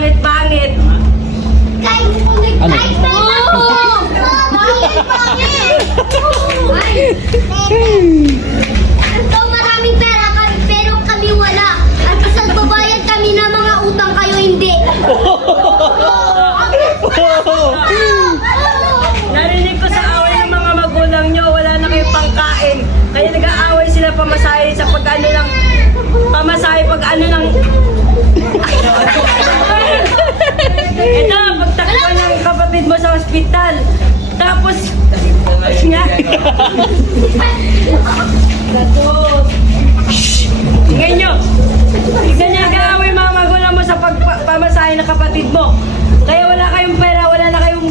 pangit-pangit. Ano? Ikaw maraming pera kami, pero kami wala. At pasal babayad kami ng mga utang kayo hindi. Narinig ko sa away ng mga magulang nyo, wala na kayong pangkain. Kaya nag-aaway sila pamasahe sa pag-ano ng... Pamasahe pag-ano ng... Ito, pagtakpan ng kapatid mo sa ospital. Tapos... nga. Tingnan nyo. Tingnan nyo nag-aaway mga magulang mo sa pamasahe ng kapatid mo. Kaya wala kayong pera, wala na kayong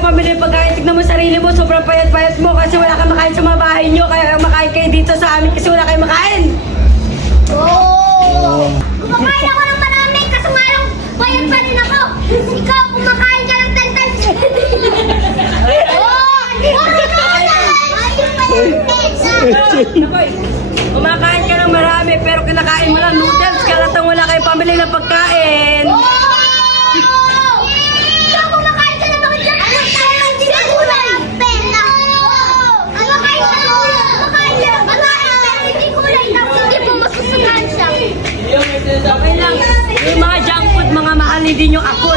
pamili ng pagkain. Tignan mo sarili mo, sobrang payat-payat mo kasi wala kang makain sa mga bahay nyo. Kaya makain kayo dito sa amin kasi wala kayong makain. Kumakain ako ng marami, kaso nga lang, bayad pa rin ako. Ikaw, kumakain ka ng 10 times. Nakoy, kumakain ka ng marami pero kinakain mo lang noodles. Kalatang wala kayong pamili ng pagkain. Ikaw, kumakain ka ng mga dyan. Anong tayo ng gulay? Pera. Kumakain ka ng gulay. Kumakain ka ng hindi gulay. Tapos hindi po masusunan siya. Okay lang. Yung mga junk food, mga mahal, hindi nyo ako